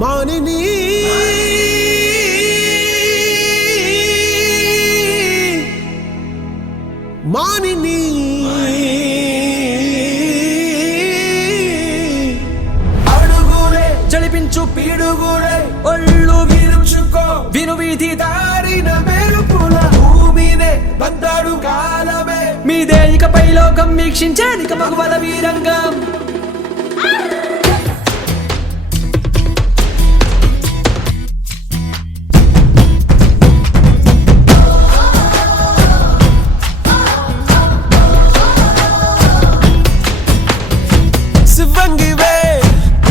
మానిని మానిని అడుగులే జలిపించు పీడుగులే ఒళ్ళు విరుచుకో వినువీధి దారిన మెరుపుల భూమినే బందాడు కాలమే మీదే ఇకపై లోకం వీక్షించే నిక మగవల వీరంగం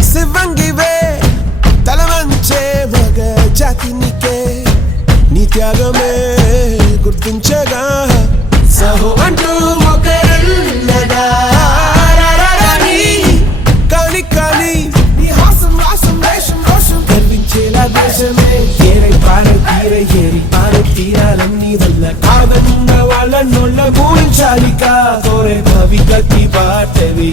శివంగివే తలవంచే మగ జాతినికే నీ త్యాగమే గుర్తించగా సహో అంటూ ఒకరున్నదా కాని కాని నీ హాసం వాసం వేషం రోషం గర్వించేలా దేశమే ఏరై పారై తీరై ఏరి పారై తీరాలన్నీ వల్ల కాదన్న వాళ్ళ నోళ్ళ గూడించాలిక తోరే భవిగతి బాటవి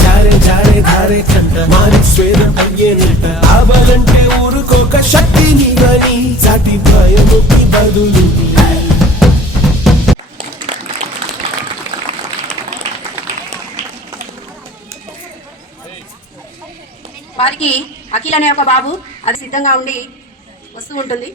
జారే జారే ధారే కంట మారి స్వేదం అయ్యేనంట ఆవాలంటే ఊరుకోక శక్తి నీవని సాటి భయముకి బదులు వారికి అఖిల్ అనే ఒక బాబు అది సిద్ధంగా ఉండి వస్తూ ఉంటుంది.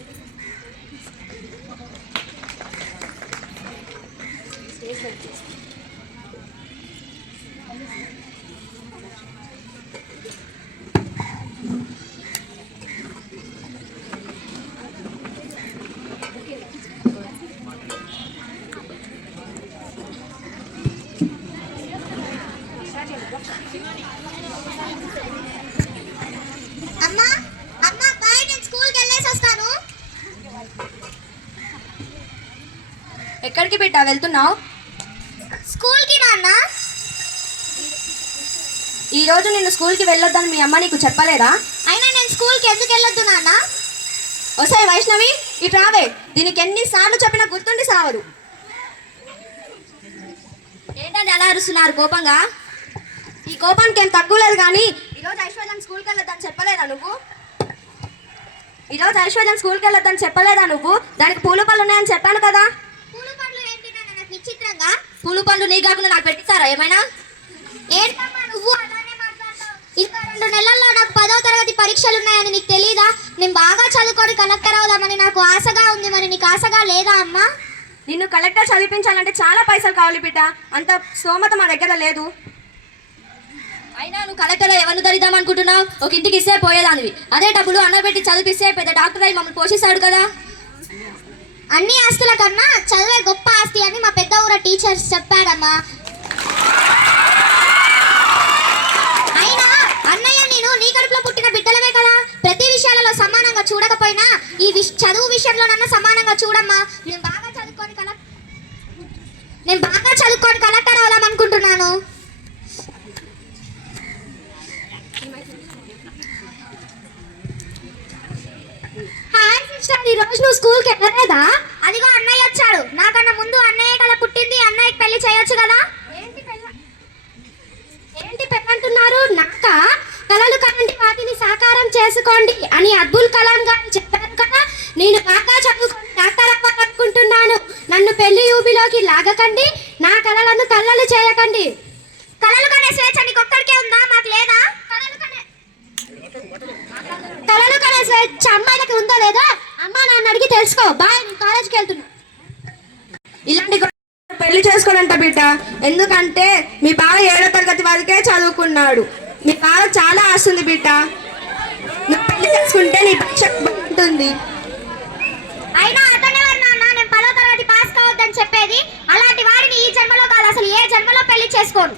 ఎక్కడికి బిడ్డ వెళ్తున్నావు? స్కూల్కి నాన్న. ఈరోజు నిన్ను స్కూల్కి వెళ్ళొద్దని మీ అమ్మ నీకు చెప్పలేదా? అయినా నేను స్కూల్కి ఎందుకు వెళ్ళొద్దు నాన్న? ఒసేయ్ వైష్ణవి, ఇటు రావే. దీనికి ఎన్నిసార్లు చెప్పినా గుర్తుండి సావరు. ఏంటంటే అలా అరుస్తున్నారు కోపంగా? ఈ కోపానికి ఏం తక్కువలేదు కానీ ఈరోజు ఐశ్వర్యం స్కూల్కి వెళ్ళొద్దని చెప్పలేదా నువ్వు? ఈరోజు ఐశ్వర్యం స్కూల్కి వెళ్ళొద్దని చెప్పలేదా నువ్వు? దానికి పూల పళ్ళు ఉన్నాయని చెప్పాను కదా. విచిత్రంగా పూలు పండ్లు నీ కాకుండా నాకు పెట్టిస్తారా ఏమైనా? ఏంటమ్మా నువ్వు అలానే మాట్లాడతావు? ఇంకా 2 నెలల్లో నాకు 10వ తరగతి పరీక్షలు ఉన్నాయని నీకు తెలీదా? నేను బాగా చదువుకొని కలెక్టర్ అవుదామని నాకు ఆశగా ఉంది. మరి నీకు ఆశగా లేదా అమ్మా? నిన్ను కలెక్టర్ చదివించాలంటే చాలా పైసలు కావాలి బిడ్డ. అంత స్తోమత మా దగ్గర లేదు. అయినా నువ్వు కలెక్టర్లో ఎవరిని ధరిద్దాం అనుకుంటున్నావు? ఒక ఇంటికి ఇస్తే పోయేదానివి. అదే డబ్బులు అన్నబెట్టి చదివిస్తే పెద్ద డాక్టర్ అయి మమ్మల్ని పోషిస్తాడు కదా. అన్ని ఆస్తుల కన్నా చదివే గొప్ప ఆస్తి అని మా పెద్ద ఊర టీచర్స్ చెప్పాడమ్మా. అయినా అన్నయ్య నేను నీ కడుపులో పుట్టిన బిడ్డలమే కదా. ప్రతి విషయాలలో సమానంగా చూడకపోయినా ఈ చదువు విషయంలోనన్నా సమానంగా చూడమ్మా. నేను బాగా చదువుకొని కలెక్టర్ అవుదాం అనుకుంటున్నాను. ఈ రోజు నువ్వు స్కూల్కి వెళ్ళలేదా? అదిగో అన్నయ్య వచ్చాడు. నాకన్నా ముందు అన్నయ్య కదా పుట్టింది. అన్నయ్యకి పెళ్లి చేయొచ్చు కదా. ఏంటి పెళ్ళంటున్నారు? నాక కలలు కంటి వాటిని సాకారం చేసుకోండి అని అబ్దుల్ కలాం గారు చెప్పారు కదా. నేను బాగా చదువుకొని డాక్టర్ అవ్వాలనుకుంటున్నాను. నన్ను పెళ్లి యూబిలోకి లాగకండి. నా కలలను కళ్ళలు చేయకండి. కలలు కనే స్వేచ్ఛ నీకు ఒక్కడికే ఉందా? మాకు లేదా? కలలు కనే స్వేచ్ఛ అమ్మాయిలకి ఉందో లేదో అమ్మా నాన్న అడిగి తెలుసుకో. బాయ్, నేను కాలేజీకి వెళ్తున్నా. ఇలాంటి పెళ్లి చేసుకోనంట బిడ్డ. ఎందుకంటే మీ బావ 7వ తరగతి వరకే చదువుకున్నాడు. మీ బావ చాలా ఆస్తుంది బిడ్డ. నువ్వు పెళ్లి చేసుకుంటే నీ పరీక్ష బాగుంటుంది. అయినా అతనెవరు నాన్న నేను 10వ తరగతి పాస్ కావద్దని చెప్పేది? అలాంటి వాడిని ఈ జన్మలో కాదు, అసలు ఏ జన్మలో పెళ్లి చేసుకోను.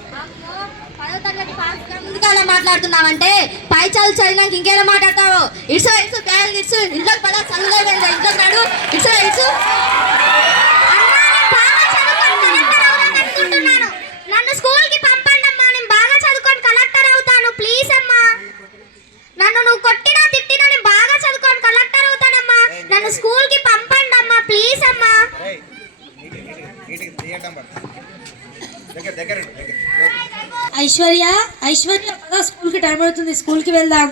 10వ తరగతి పాస్ ముందుగా ఎలా మాట్లాడుతున్నావంటే పై చదువు చదివినాక ఇంకేలా మాట్లాడతావు? ఇట్సు బ్యాగ్ ఇట్సు ఇంట్లో పద చదువులేదు ఇంట్లో నాడు ఇట్సు నన్ను స్కూల్కి పంపండి అమ్మా. నేను బాగా చదువుకొని కలెక్టర్ అవుతాను. ప్లీజ్ అమ్మా. నన్ను నువ్వు కొట్టినా తిట్టినా నేను బాగా చదువుకొని కలెక్టర్ అవుతానమ్మా. నన్ను స్కూల్కి పంపండి అమ్మా. ప్లీజ్ అమ్మా. ఐశ్వర్య పద, స్కూల్కి టైం అవుతుంది, స్కూల్కి వెళ్దాం.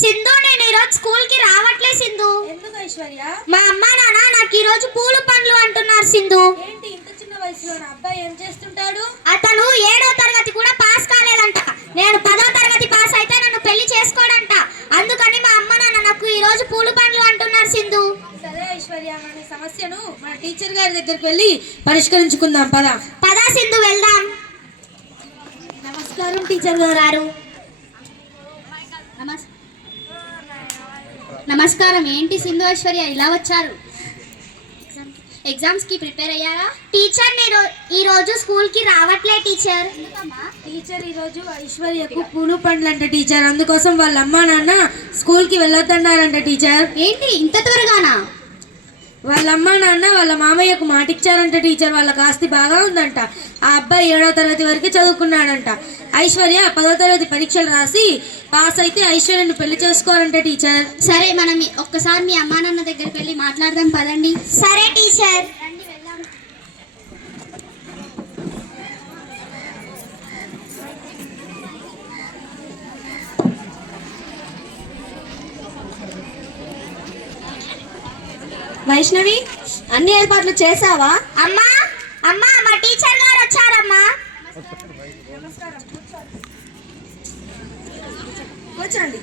సింధు నేను ఈరోజు స్కూల్కి రావట్లే సింధు. ఎందుకు ఐశ్వర్య? మా అమ్మ నాన్న నాకు ఈరోజు పూలు పండ్లు అంటున్నారు సింధు. ఏంటి ఇంత చిన్న వయసులో నా అబ్బాయి ఏం చేస్తుంటాడు? అతను 7వ తరగతి కూడా పాస్ కాలేదంట. నేను 10వ తరగతి పాస్ అయితే నన్ను పెళ్లి చేసుకోడంట. అందుకని మా అమ్మ నాన్న నాకు ఈరోజు పూలు పండ్లు అంటున్నారు సింధు. సరే ఐశ్వర్య, మన సమస్యను మన టీచర్ గారి దగ్గరికి వెళ్ళి పరిష్కరించుకుందాం. పద సింధు వెళ్దాం. నమస్కారం టీచర్ గారు. నమస్కారం. ఏంటి సింధు ఐశ్వర్య ఇలా వచ్చారు? ఎగ్జామ్స్ కి ప్రిపేర్ అయ్యారా? టీచర్ నేను ఈ రోజు స్కూల్ కి రావట్లే టీచర్. టీచర్ ఈ రోజు ఐశ్వర్యకు పూలు పండ్లు అంట టీచర్. అందుకోసం వాళ్ళ అమ్మా నాన్న స్కూల్ కి వెళ్ళొద్దన్నారంట టీచర్. ఏంటి ఇంత త్వరగానా? వాళ్ళ అమ్మా నాన్న వాళ్ళ మామయ్యకు మాటిచ్చారంట టీచర్. వాళ్ళకి ఆస్తి బాగా ఉందంట. ఆ అబ్బాయి 7వ తరగతి వరకు చదువుకున్నాడంట. ఐశ్వర్య 10వ తరగతి పరీక్షలు రాసి పాస్ అయితే ఐశ్వర్యను పెళ్లి చేసుకోవాలంట టీచర్. సరే మనం ఒక్కసారి మీ అమ్మా నాన్న దగ్గరికి వెళ్ళి మాట్లాడదాం పదండి. సరే టీచర్. వైష్ణవి, అన్ని ఏర్పాట్లు చేసావా? అమ్మా అమ్మా మా టీచర్ గారు వచ్చారమ్మా. కూర్చోండి.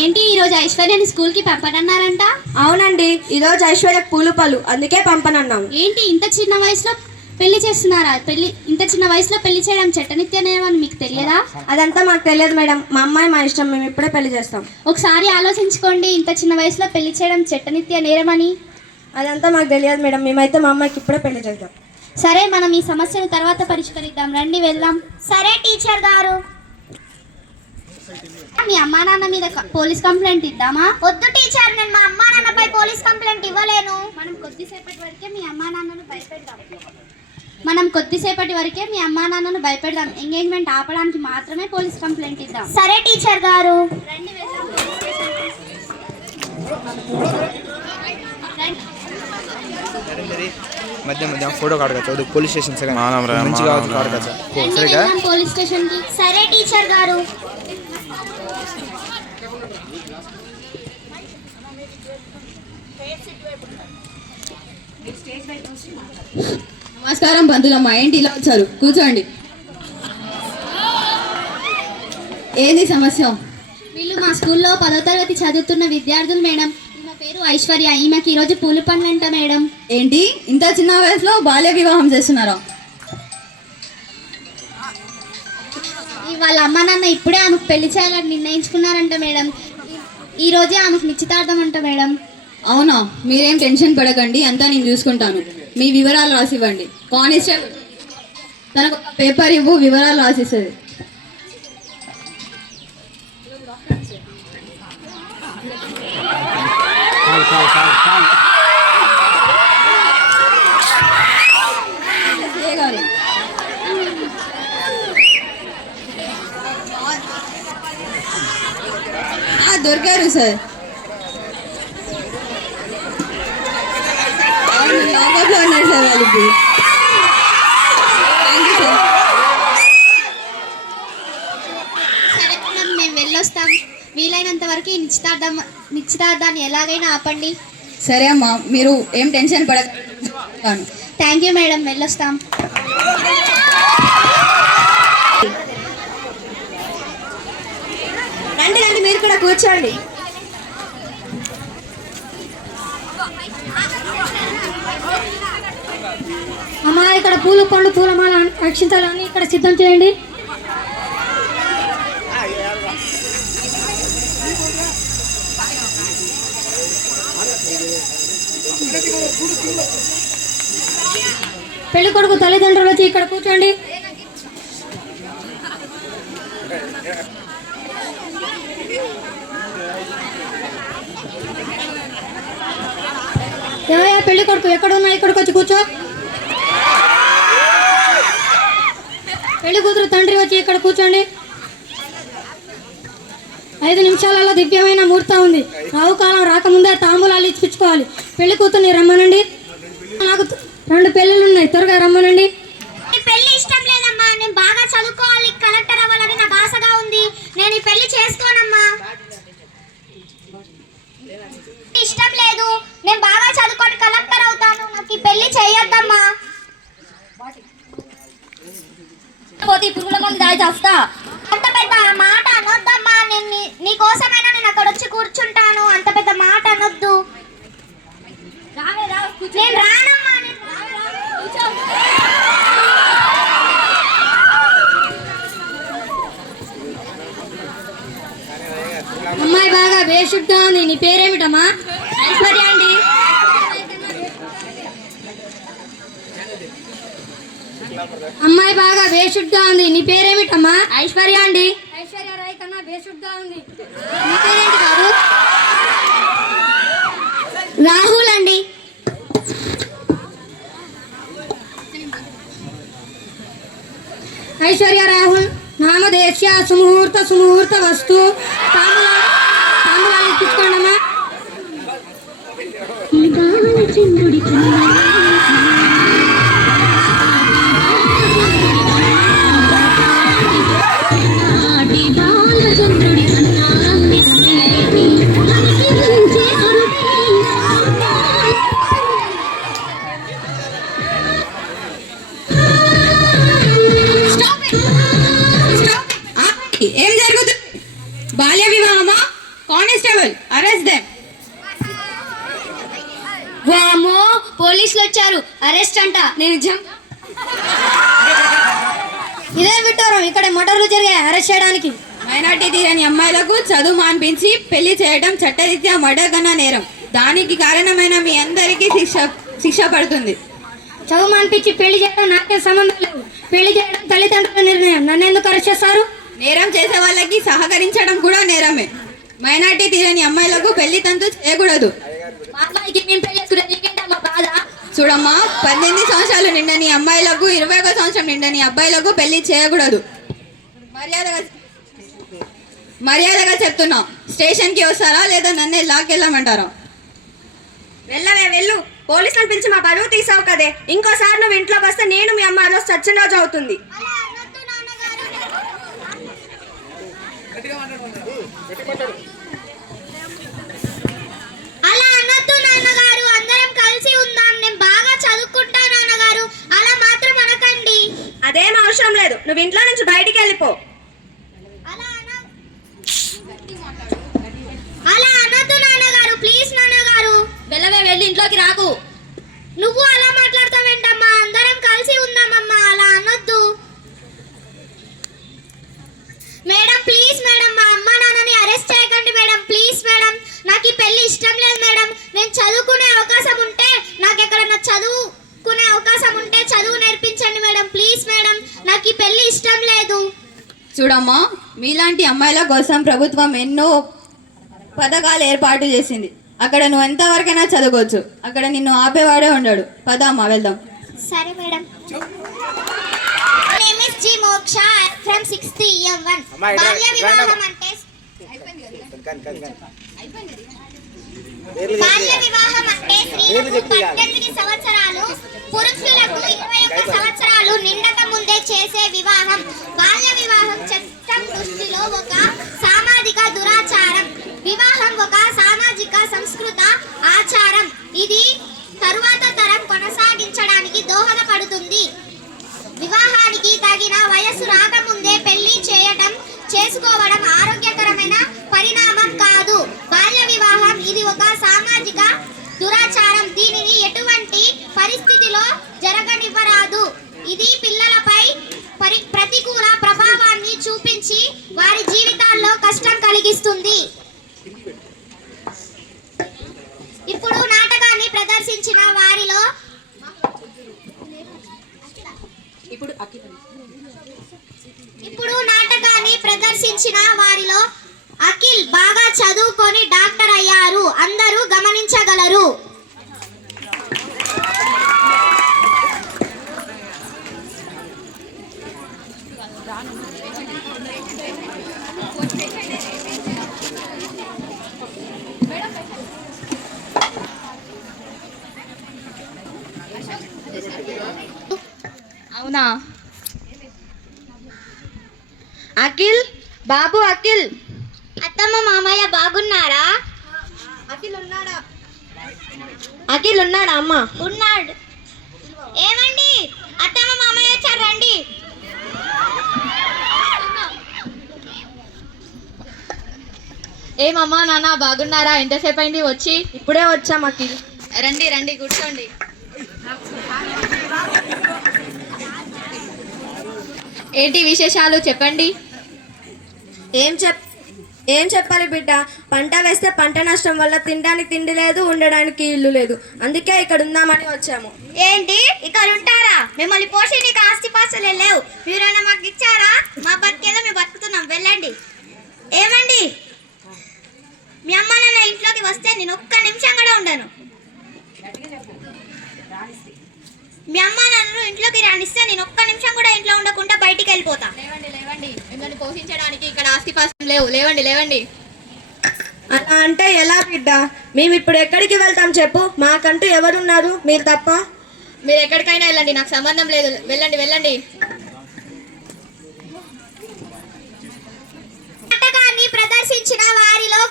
ఏంటి ఈరోజు ఐశ్వర్యని స్కూల్కి పంపనన్నారంట? అవునండి, ఈరోజు ఐశ్వర్యకు పూలు పళ్ళు, అందుకే పంపనన్నాం. ఏంటి ఇంత చిన్న వయసులో పెళ్లి చేస్తున్నారా? ఇంత చిన్న వయసులో పెళ్లి చేయడం చట్టనిత్యనేమని మీకు తెలియదా? అదంతా మాకు తెలియదు మేడం. మా అమ్మాయి మా ఇష్టం, మేము ఇప్పుడే పెళ్లి చేస్తాం. ఒకసారి ఆలోచించుకోండి, ఇంత చిన్న వయసులో పెళ్లి చేయడం చట్టనిత్య నేరమని. అదంతా మాకు తెలియదు మేడం. మేమైతే మా అమ్మాయికి ఇప్పుడే పెళ్లి చేద్దాం. సరే మనం ఈ సమస్యను తర్వాత పరిష్కరిద్దాం. రండి వెళ్దాం. సరే టీచర్ గారు. మీ అమ్మా నాన్న మీద పోలీస్ కంప్లైంట్ ఇద్దామా? వద్దు టీచర్, నేను మా అమ్మా నాన్నపై పోలీస్ కంప్లైంట్ ఇవ్వలేను. మనం కొద్దిసేపటి వరకే మీ అమ్మా నాన్నను భయపెడదాం. ఎంగేజ్మెంట్ ఆపడానికి మాత్రమే పోలీస్ కంప్లైంట్ ఇద్దాం. సరే టీచర్ గారు. రండి వెళ్దాం. మధ్య ఫోటో కాడగా పోలీస్ స్టేషన్ మంచిగా పోలీస్ స్టేషన్ కి. సరే టీచర్ గారు. నమస్కారం బంధువులమ్మ. ఏంటి ఇలా వచ్చారు? కూర్చోండి. ఏంది సమస్య? వీళ్ళు మా స్కూల్లో 10వ తరగతి చదువుతున్న విద్యార్థులు మేడం. ఈమె పేరు ఐశ్వర్య. ఈమెకి ఈరోజు పూలు పండ్లు అంట మేడం. ఏంటి ఇంత చిన్న వయసులో బాల్య వివాహం చేస్తున్నారా? వాళ్ళ అమ్మ నాన్న ఇప్పుడే ఆమెకు పెళ్లి చేయాలని నిర్ణయించుకున్నారంట మేడం. ఈ రోజే ఆమెకు నిశ్చితార్థం అంట మేడం. అవునా? మీరేం టెన్షన్ పడకండి, అంతా నేను చూసుకుంటాను. మీ వివరాలు రాసివ్వండి. కానిస్టేబుల్ తనకు పేపర్ ఇవ్వు, వివరాలు రాసిస్తుంది. దొరికారు సార్. లాకప్లో ఉన్నారు సార్ వాళ్ళు ఇప్పుడు. Thank you sir. సరే మేడం, మేము వెళ్ళొస్తాం. వీలైనంత వరకు ఈ నిశ్చితార్థాన్ని ఎలాగైనా ఆపండి. సరే అమ్మా, మీరు ఏం టెన్షన్ పడకండి. థ్యాంక్ యూ మేడం, వెళ్ళొస్తాం. రండి రండి, మీరు కూడా కూర్చోండి. అమ్మా, ఇక్కడ పూలు పండ్లు పూలమాల రక్షించాలని ఇక్కడ సిద్ధం చేయండి. పెళ్లి కొడుకు తల్లిదండ్రులు వచ్చి ఇక్కడ కూర్చోండి. ఏమయ్యా పెళ్లి కొడుకు ఎక్కడున్నా ఇక్కడికి వచ్చి కూర్చో. పెళ్లి కూతురు తండ్రి వచ్చి ఇక్కడ కూర్చోండి. 5 నిమిషాలలో దివ్యమైన ముహూర్తం ఉంది. రావుకాలం రాకముందే తాంబూలాలు ఇచ్చిపుచ్చుకోవాలి. పెళ్లి కూతుర్ని రమ్మనండి. నాకు 2 పెళ్ళిళ్ళు ఉన్నాయి, త్వరగా రమ్మనండి. పెళ్లి ఇష్టం లేదమ్మా, నేను బాగా చదువుకోవాలి, కలెక్టర్ అవ్వాలని నాకు ఆశగా ఉంది. నేను ఈ పెళ్లి చేసుకోనమ్మా. ఇష్టం లేదు. నేను బాగా చదువుకొని కలెక్టర్ అవుతాను. నాకు ఈ పెళ్లి చేయొద్దమ్మా. పోతే పురుగుల మంది దాయి చేస్తా. అంత పెద్ద మాట అనొద్దమ్మా. నేను నీ కోసమైనా నేను అక్కడ వచ్చి కూర్చుంటాను. అంత పెద్ద మాట అనొద్దు. నేను రానమ్మా. అమ్మాయి బాగా బేషుడ్గా ఉంది. నీ పేరేమిటమ్మా? ఐశ్వర్య అండి. అమ్మాయి బాగా బేషుడ్గా ఉంది. నీ పేరేమిటమ్మా? ఐశ్వర్య అండి. ఐశ్వర్య రాయ్ కన్నా బేషుడ్గా ఉంది. మీ పేరేంటి బాబు? రాహుల్ అండి. ఐశ్వర్య రాహుల్ నామదేశ్య సుముహూర్త వస్తు తాంబూలాలు ఇప్పించుకోండమ్మా. ఏం జరుగుతుంది? బాల్య వివాహమా? Constable arrest them. వామ్మో, పోలీసులు వచ్చారు. అరెస్ట్ అంట. నేను ఇదే విడ్డూరం. ఇక్కడ మర్డర్లు జరిగాయి. అరెస్ట్ చేయడానికి మైనార్టీ తీరని అమ్మాయిలకు చదువు మాన్పించి పెళ్లి చేయడం చట్టరీత్యా మర్డర్ కన్నా నేరం. దానికి కారణమైన మీ అందరికీ శిక్ష పడుతుంది. చదువు మానిపించి పెళ్లి చేయడం నాకే సంబంధం లేదు. పెళ్లి చేయడం తల్లిదండ్రుల నిర్ణయం. నన్ను ఎందుకు అరెస్ట్ చేస్తారు? నేరం చేసే వాళ్ళకి సహకరించడం కూడా నేరమే. మైనార్టీ తీరని అమ్మాయిలకు పెళ్లి తంతు చేయకూడదు. మా అమ్మాయికి మేము పెళ్లి చేసుకునే నీకేంటమ్మా బాధ? చూడమ్మా, 18 సంవత్సరాలు నిండని అమ్మాయిలకు 21 సంవత్సరం నిండని అబ్బాయిలకు పెళ్లి చేయకూడదు. మర్యాదగా చెప్తున్నా. స్టేషన్కి వస్తారా లేదా నన్నే లాక్కెళ్ళమంటారా? వెళ్ళవే వెళ్ళు. పోలీసులను పిలిచి మా బరువు తీసావు కదే. ఇంకోసారి నువ్వు ఇంట్లోకి వస్తే నేను మీ అమ్మ రోజు చచ్చిన రోజు అవుతుంది. అలా అనొద్దు నాన్నగారు. అందరం కలిసి ఉందాం. నేను బాగా చదువుకుంటా నాన్నగారు. అలా మాత్రం అనకండి. అదేం అవసరం లేదు. నువ్వు ఇంట్లో నుంచి బయటికి వెళ్ళిపో. అలా అనొద్దు నాన్నగారు. ప్లీజ్ నాన్నగారు. వెళ్ళవే, వెళ్ళి ఇంట్లోకి రాకు. నువ్వు అలా మాట్లాడతావేంటమ్మా? అందరం కలిసి ఉందామమ్మా. అలా అనొద్దు మేడం. ప్లీజ్ మేడం, మా అమ్మ నాన్నని అరెస్ట్ చేయకండి మేడం. ప్లీజ్ మేడం, నాకు ఈ పెళ్లి ఇష్టం లేదు మేడం. నేను చదువుకునే అవకాశం ఉంటే, నాకు ఎక్కడన్నా చదువుకునే అవకాశం ఉంటే చదువు నేర్పించండి మేడం. ప్లీజ్ మేడం, నాకు ఈ పెళ్లి ఇష్టం లేదు. చూడమ్మా, మీలాంటి అమ్మాయిల కోసం ప్రభుత్వం ఎన్నో పథకాలు ఏర్పాటు చేసింది. అక్కడ నువ్వు ఎంతవరకైనా చదువుకోవచ్చు. అక్కడ నిన్ను ఆపేవాడే ఉండడు. పదమ్మా వెళ్దాం. సరే మేడం. నేమ్ ఇస్ జి మోక్ష ఫ్రమ్ 6th year 1. బాల్య వివాహం అంటే స్త్రీలకు 18 సంవత్సరాలు, పురుషులకు 21 సంవత్సరాలు నిండక ముందే చేసే వివాహం. బాల్య వివాహం చట్టం దృష్టిలో ఒక సామాజిక దురాచారం. వివాహం ఒక సామాజిక సంస్కృత ఆచారం. ఇది తరువాత తరం కొనసాగించడానికి దోహదపడుతుంది. వివాహానికి తగిన వయస్సు రాకముందే పెళ్లి చేసుకోవడం ఆరోగ్యకరమైన పరిణామం కాదు. బాల్య వివాహం ఇది ఒక సామాజిక దురాచారం. దీనిని ఎటువంటి పరిస్థితిలో జరగనివ్వరాదు. ఇది పిల్లలపై ప్రతికూల ప్రభావాన్ని చూపించి వారి జీవితాల్లో కష్టం కలిగిస్తుంది. ఇప్పుడు నాటకాన్ని ప్రదర్శించిన వారిలో అఖిల్ బాగా చదువుకొని డాక్టర్ అయ్యారు. అందరూ గమనించగలరు. అవునా? అఖిల్ బాబు, అఖిల్ అత్తమ్మ మామయ్య బాగున్నారా? అఖిల్ ఉన్నాడా అమ్మ? ఉన్నాడు. ఏమండి, అత్తమ్మ మామయ్య వచ్చారు, రండి. ఏమమ్మా నాన్న బాగున్నారా? ఎంతసేపు అయింది వచ్చి? ఇప్పుడే వచ్చాం అఖిల్. రండి రండి కూర్చోండి. ఏంటి విశేషాలు చెప్పండి. ఏం చెప్పాలి బిడ్డ, పంట వేస్తే పంట నష్టం వల్ల తినడానికి తిండి లేదు, ఉండడానికి ఇల్లు లేదు. అందుకే ఇక్కడ ఉందామని వచ్చాము. ఏంటి ఇక్కడ ఉంటారా? మిమ్మల్ని పోషి నీకు ఆస్తిపాస్తులు లేవు, మీరైనా మాకు ఇచ్చారా? మా బతికేదో మేము బతుకుతున్నాం, వెళ్ళండి. ఏమండి, మీ అమ్మ నాన్న ఇంట్లోకి వస్తే నేను ఒక్క నిమిషం కూడా ఉండను. మీ అమ్మ నాన్నలు ఇంట్లోకి రానిస్తే నేను ఒక్క నిమిషం కూడా ఇంట్లో ఉండకుండా బయటికి వెళ్ళిపోతా. లేవండి లేవండి, మిమ్మల్ని పోషించడానికి ఇక్కడ ఆస్తిపాస్తులు లేవు. లేవండి లేవండి. అలా అంటే ఎలా బిడ్డ? మేము ఇప్పుడు ఎక్కడికి వెళ్తాం చెప్పు? మాకంటూ ఎవరున్నారు? మీరు తప్ప. మీరు ఎక్కడికైనా వెళ్ళండి, నాకు సంబంధం లేదు. వెళ్ళండి వెళ్ళండి. నాటకాన్ని ప్రదర్శించిన వారిలో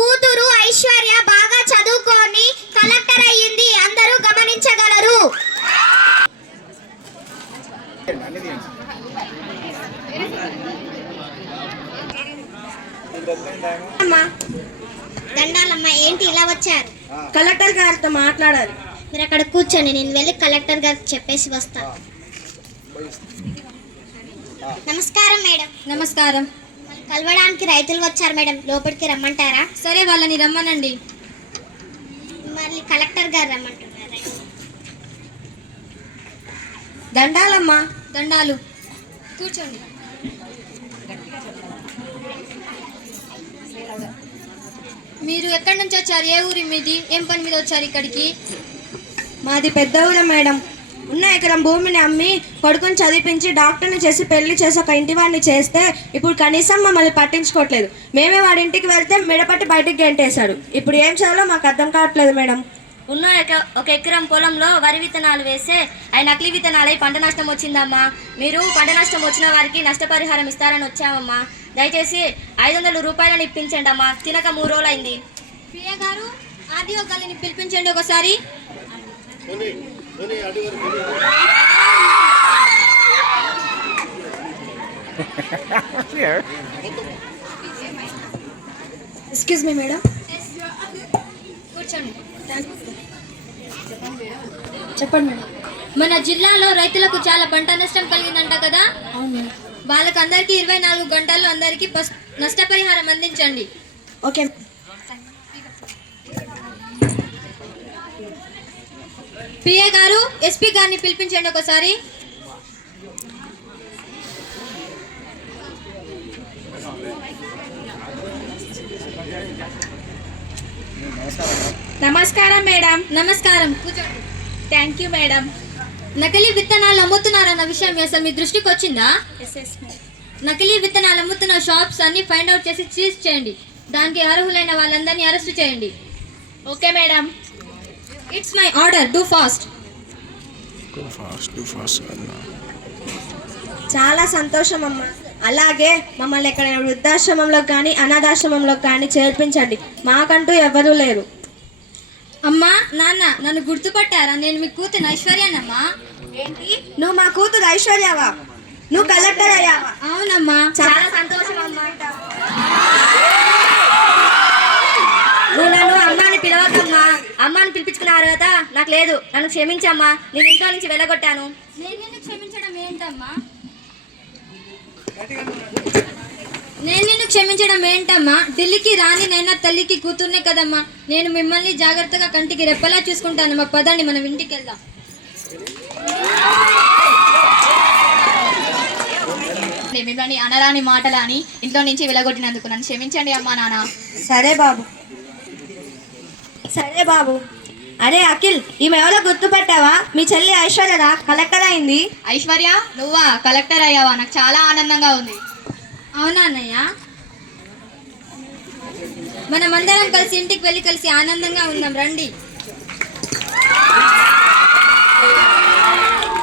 కూతురు ఐశ్వర్య బాగా చదువుకొని కలెక్టర్ అయ్యింది. అందరూ గమనించగలరు. దండాలమ్మ, ఏంటి ఇలా వచ్చారు? కలెక్టర్ గారితో మాట్లాడాలి. మీరు అక్కడ కూర్చోండి, నేను వెళ్ళి కలెక్టర్ గారికి చెప్పేసి వస్తాను. నమస్కారం మేడం. నమస్కారం. కలవడానికి రైతులు వచ్చారు మేడం, లోపలికి రమ్మంటారా? సరే, వాళ్ళని రమ్మనండి. మళ్ళీ కలెక్టర్ గారు రమ్మంటున్నారు. దండాలమ్మా. దండాలు. కూర్చోండి. మీరు ఎక్కడి నుంచి వచ్చారు? ఏ ఊరి మీది? ఏం పని మీద వచ్చారు ఇక్కడికి? మాది పెద్ద ఊరే మేడం. ఉన్న ఎకరం భూమిని అమ్మి కొడుకుని చదివించి డాక్టర్ని చేసి పెళ్లి చేసి ఒక ఇంటి వాడిని చేస్తే ఇప్పుడు కనీసం మమ్మల్ని పట్టించుకోవట్లేదు. మేమే వాడి ఇంటికి వెళ్తే మెడపట్టి బయటికి గెంటేశాడు. ఇప్పుడు ఏం చేయాలో మాకు అర్థం కావట్లేదు మేడం. ఉన్న ఒక ఎకరం పొలంలో వరి విత్తనాలు వేస్తే అవి నకిలీ విత్తనాలై పంట నష్టం వచ్చిందమ్మా. మీరు పంట నష్టం వచ్చిన వారికి నష్టపరిహారం ఇస్తారని వచ్చామమ్మా. దయచేసి 500 రూపాయలను ఇప్పించండి అమ్మా. తినక 3 రోజులైంది. పిఏ గారు, ఆర్డీఓ గారిని పిలిపించండి ఒకసారి. Excuse me madam. కూర్చోండి. చెప్పండి మేడం. మన జిల్లాలో రైతులకు చాలా పంట నష్టం కలిగిందంట కదా? అవును. వాళ్ళకందరికీ 24 గంటల్లో అందరికీ నష్టపరిహారం అందించండి. ఓకే. పిఏ గారు, ఎస్పీ గారిని పిలిపించండి ఒకసారి. నమస్కారం మేడం. నమస్కారం. కూర్చోండి. Thank you madam. నకిలీ విత్తనాలు అమ్ముతున్నారన్న విషయం అసలు మీ దృష్టికి వచ్చిందా? నకిలీ విత్తనాలు అమ్ముతున్న షాప్స్ అన్ని ఫైండ్ అవుట్ చేసి సీజ్ చేయండి. దానికి అర్హులైన వాళ్ళందరినీ అరెస్ట్ చేయండి. Okay madam. It's my order. Do fast. చాలా సంతోషం అమ్మా. అలాగే మమ్మల్ని ఎక్కడైనా వృద్ధాశ్రమంలో కానీ అనాథాశ్రమంలో కానీ చేర్పించండి. మాకంటూ ఎవరూ లేరు. అమ్మా, నాన్న, నన్ను గుర్తుపట్టారా? నేను మీ కూతురు ఐశ్వర్యానమ్మా. ఏంటి, నువ్వు మా కూతురు ఐశ్వర్యవా? నువ్వు కలెక్టర్ అయ్యావా? అవునమ్మా. చాలా సంతోషం అమ్మా. నువ్వు నన్ను అమ్మాని పిలవకమ్మా. అమ్మాని పిలిపించుకున్న అర్హత నాకు లేదు. నన్ను క్షమించమ్మా. నేను ఇంట్లో నుంచి వెళ్ళగొట్టాను. నేను నిన్ను క్షమించడం ఏంటమ్మా? నేను నిన్ను క్షమించడం ఏంటమ్మా? ఢిల్లీకి రాని నైనా తల్లికి కూతుర్నే కదమ్మా. నేను మిమ్మల్ని జాగ్రత్తగా కంటికి రెప్పలా చూసుకుంటానమ్మా. పదండి, మనం ఇంటికి వెళ్దాం. మిమ్మల్ని అనరాని మాటలని ఇంట్లో నుంచి వెళ్ళగొట్టినందుకు నన్ను క్షమించండి అమ్మా నాన్న. సరే బాబు. సరే బాబు. అరే అఖిల్, ఈమె ఎవరో గుర్తుపెట్టావా? మీ చెల్లి ఐశ్వర్యరా కలెక్టర్ అయింది. ఐశ్వర్య, నువ్వా కలెక్టర్ అయ్యావా? నాకు చాలా ఆనందంగా ఉంది. అవునా అన్నయ్య? మనమందరం కలిసి ఇంటికి వెళ్ళి కలిసి ఆనందంగా ఉందాం, రండి.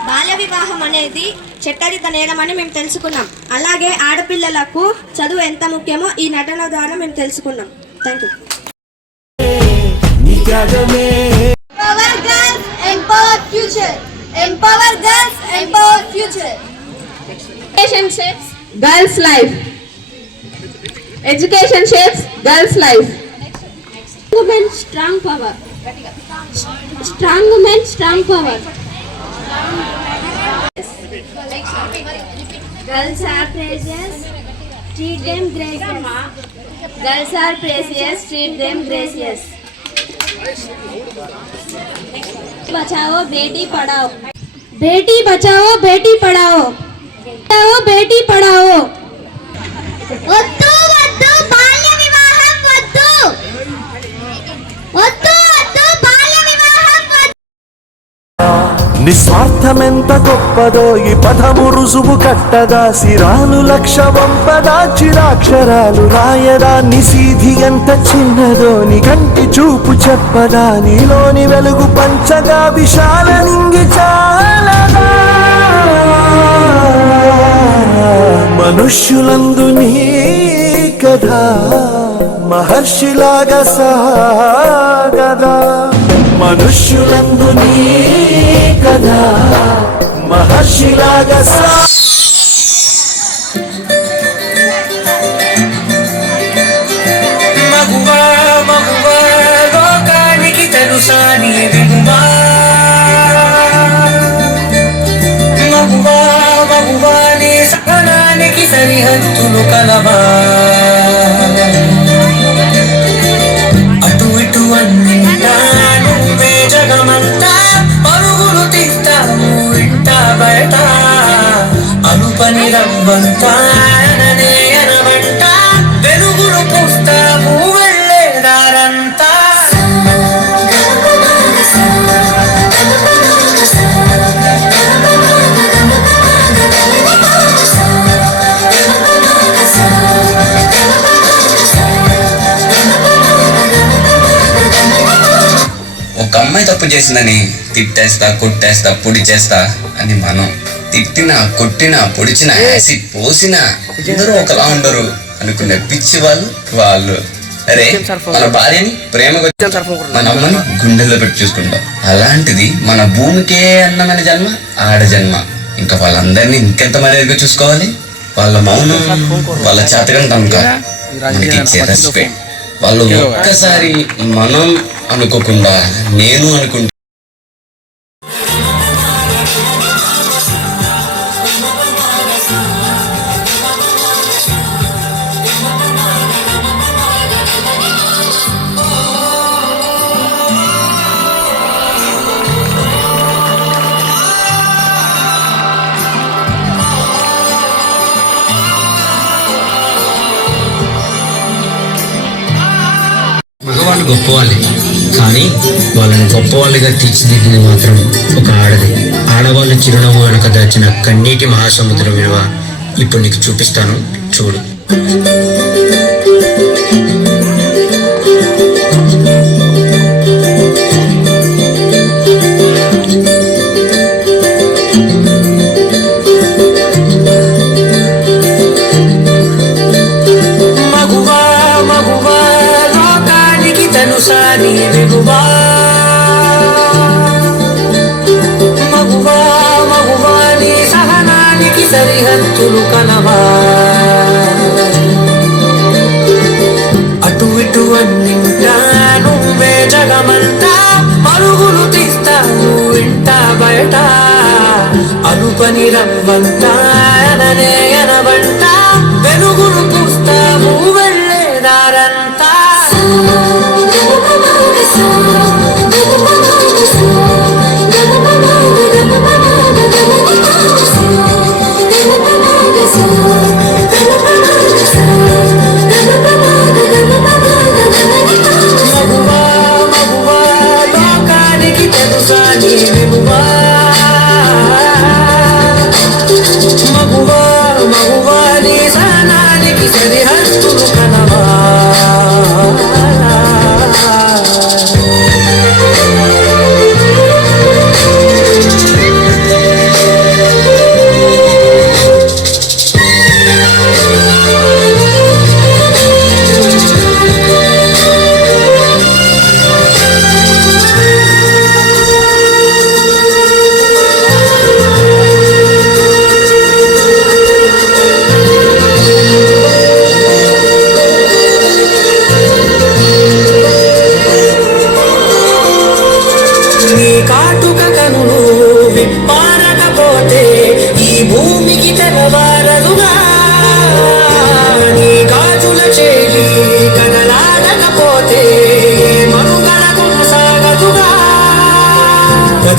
బాల్య వివాహం అనేది చెట్టరిత నేరమని మేము తెలుసుకున్నాం. అలాగే ఆడపిల్లలకు చదువు ఎంత ముఖ్యమో ఈ నటన ద్వారా మేము తెలుసుకున్నాం. Thank you. నీ త్యాగమే Empower girls, empower future. Empower girls, empower future. Education shapes girls' life. Education shapes girls' life. Women strong power. Strong women strong power. Girls are precious, treat them gracious. Girls are precious, treat them gracious. Bachao Beti Padhao. Beti Bachao Beti Padhao. Bachao Beti Padhao. వద్దు వద్దు బాల్య వివాహం వద్దు. వద్దు వద్దు బాల్య వివాహం వద్దు. నిస్వార్థమెంత గొప్పదో ఈ పదము రుజువు కట్టదా, సిరాలు లక్ష వంపదా, చిరాక్షరాలు రాయదా, నిసీధి ఎంత చిన్నదో నీ కంటి చూపు చెప్పదా, నీలోని వెలుగు పంచగా విశాల నింగి చాలదా, మనుష్యులందు నీ కథ మహర్షిలాగా సాగదా, మనుష్యులందు నీ కథ మహర్షిలాగా మగువా మగువా లోకానికి తెలుసా నీ విలువా, మగువా మగువా నీ సహనానికి సరిహద్దులు కలవా, అటు ఇటు అన్నింటా నువ్వే జగమంతా, పరుగులు తీస్తాము ఇంట బయట, అనుపని రవ్వంతా అననే అనవంట, వెలుగులు పూస్తాము వెళ్ళేదారంతా. ఒక అమ్మాయి తప్పు చేసిందని తిట్టేస్తా కొట్టేస్తా పొడి చేస్తా అని మనం తిట్టినా కొట్టినా పొడిచినా యాసిడ్ పోసినా అందరూ ఒకలా ఉండరు అనుకునే పిచ్చి వాళ్ళు అరే మన భార్యని ప్రేమగా మన అమ్మని గుండెల్లో పెట్టి చూసుకుంటాం. అలాంటిది మన భూమికే అన్నమైన జన్మ ఆడ జన్మ. ఇంకా వాళ్ళందరినీ ఇంకెంత మర్యాదగా చూసుకోవాలి. వాళ్ళ మౌనం వాళ్ళ చేతకంటాం కాదు, మనకి ఇచ్చే రెస్పెక్ట్. వాళ్ళు ఒక్కసారి మనం అనుకోకుండా నేను అనుకుంటా మగవాళ్ళు గొప్పవాళ్ళే, కానీ వాళ్ళని గొప్పవాళ్ళుగా తీర్చిదిద్దింది మాత్రం ఒక ఆడది. ఆడవాళ్ళు చిరునవ్వు వెనక దాచిన కన్నీటి మహాసముద్రం విలువ ఇప్పుడు నీకు చూపిస్తాను, చూడు. మగువా మగువా లోకానికి తెలుసా నీ విలువా, మగువా మగువా నీ సహనానికి సరిహద్దులు కలవా, అటు ఇటు అన్నింటా నువ్వే జగమంతా, పరుగులు తీస్తావు ఇంట బయట, అనుపని రవ్వంతా అననే అనవంట, వెలుగులు పూస్తావు వెళ్ళేదారంతా. మగువా మగువా లోకానికి తెలుసా నీ విలువా, మగువా మగువా నీ సహనానికి సరిహద్దులు కలవా.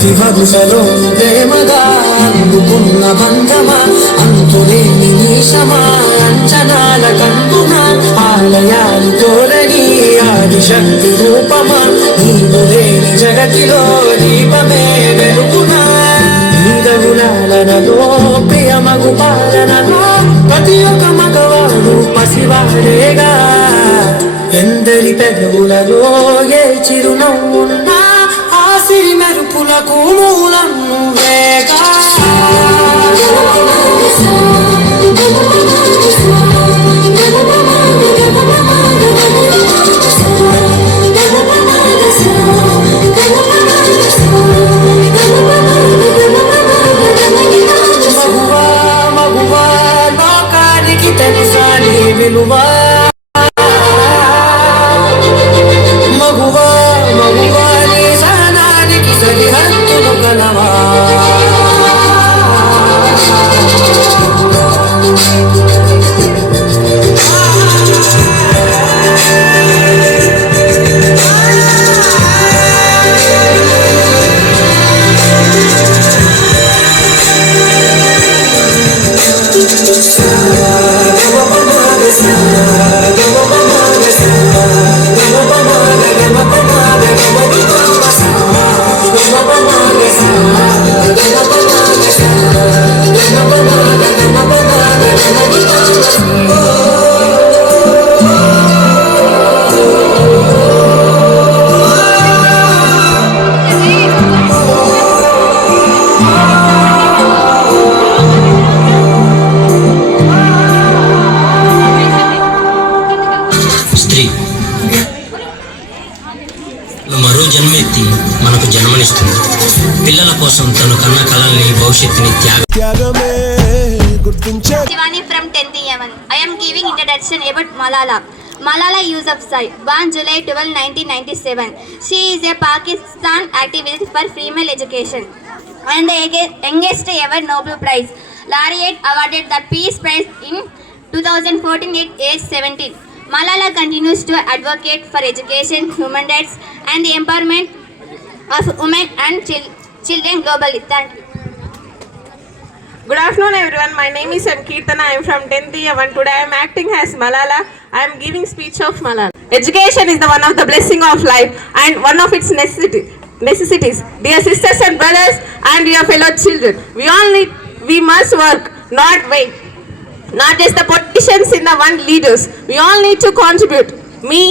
ప్రతి వరుసలో ప్రేమగా అందుకున్న బంధమా అంతులేని నీశమా అంచనాల కందున ఆలయాలు కోరని ఆదిశక్తి రూపమా నీవు లేని జగతిలో దీపమే వెలుగునా నీదగులాలనలో ప్రియమగు పాలనలో ప్రతి ఒక్క మగవాడు పసివాడేగా ఎందరి పెదవులలో ఏ చిరునవ్వున్నా ఆ సిరి మెరుపులకు మూలం నువ్వేగా మగువా మగువా లోకానికి తెలుసా నీ విలువా మగువా మగువా నీ సహనానికి సరిహద్దులు కలవా స్త్రీ మరో జన్మెత్తి మనకు జన్మనిస్తుంది. పిల్లల కోసం తను కన్న కలల్ని భవిష్యత్తుని త్యాగమే గుర్తించే Shivani from 10th A1. I am giving introduction about Malala. Malala Yousafzai, born July 12, 1997. She is a Pakistan activist for female education and the youngest ever Nobel Prize laureate, awarded the Peace Prize in 2014 at age 17. Malala continues to advocate for education, human rights, and the empowerment of women and children globally. Thank you. Good afternoon everyone. My name is M. Kirtana. I am from 10th A1. Today I am acting as Malala. I am giving speech of Malala. Education is the one of the blessing of life and one of its necessities. Dear sisters and brothers and dear fellow children, we must work, not wait. Not just the politicians in the one leaders. We all need to contribute. Me,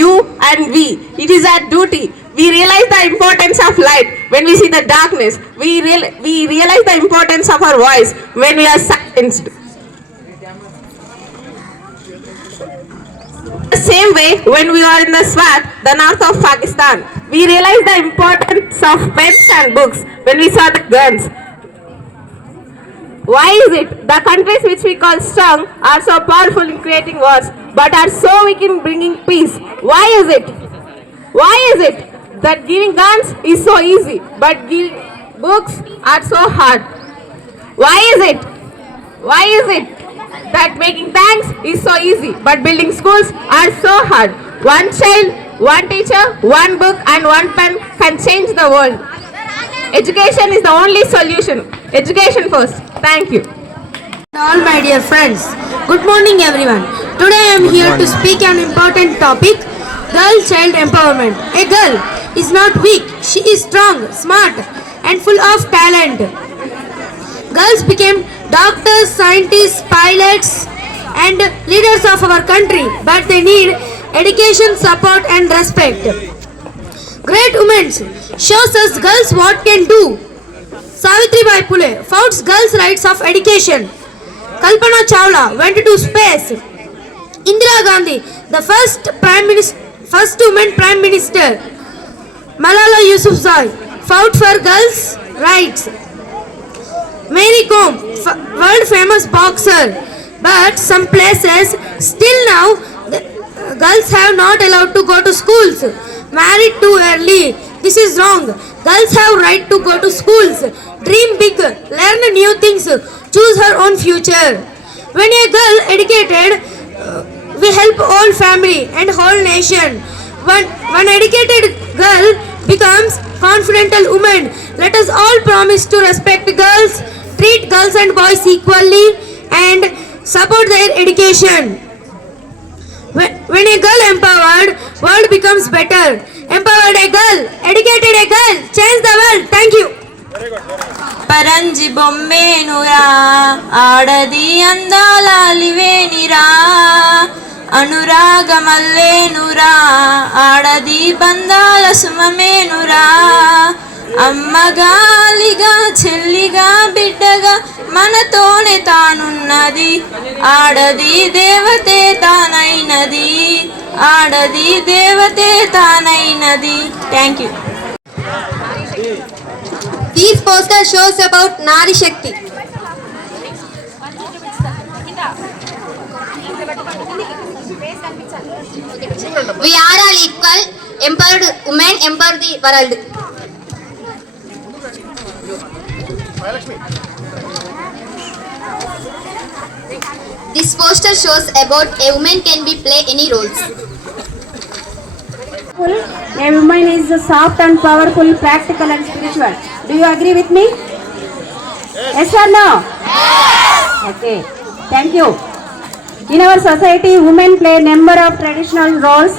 you and we. It is our duty. We realize the importance of light when we see the darkness. We realize the importance of our voice when we are silenced. The same way, when we are in the Swat, the north of Pakistan, we realize the importance of pens and books when we saw the guns. Why is it the countries which we call strong are so powerful in creating wars but are so weak in bringing peace? Why is it? Why is it that giving guns is so easy but giving books are so hard? Why is it? Why is it that making tanks is so easy but building schools are so hard? One child, one teacher, one book and one pen can change the world. Education is the only solution. Education first. Thank you. All my dear friends, good morning everyone. Today I am here to speak an important topic, girl child empowerment. A girl is not weak, she is strong, smart and full of talent. Girls became doctors, scientists, pilots and leaders of our country, but they need education, support and respect. Great women shows us girls what can do. Savitribai Phule fought girls' rights of education. Kalpana Chawla went to space. Indira Gandhi, the first woman prime minister. Malala Yousafzai fought for girls' rights. Mary Kom, world famous boxer. But some places still now girls have not allowed to go to schools. Married too early. This is wrong. Girls have right to go to schools. Dream big, learn new things, choose her own future. When a girl educated, we help whole family and whole nation. One educated girl becomes confident women. Let us all promise to respect girls, treat girls and boys equally, and support their education. When a girl empowered, world becomes better. Empowered a girl, educated a girl, change the world. Thank you. పరంజి బొమ్మేనురా ఆడది అందాల లివేనిరా అనురాగమల్లేనురా ఆడది బంధాల సుమమేనురా అమ్మగాలిగా చెల్లిగా బిడ్డగా మనతోనే తానున్నది ఆడది దేవతే తానైనది ఆడది దేవతే తానైనది. Thank you. These posters shows about Nari Shakti. We are all equal, empowered women empower the world. This poster shows about a woman can be play any roles. A woman is soft and powerful, practical and spiritual. Do you agree with me? Yes or no? Yes. Okay. Thank you. In our society, women play a number of traditional roles.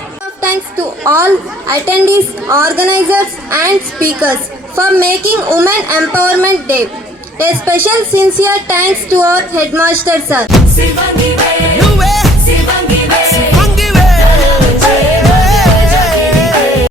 Thanks to all attendees, organizers and speakers for making Women Empowerment Day. A special sincere thanks to our headmaster sir.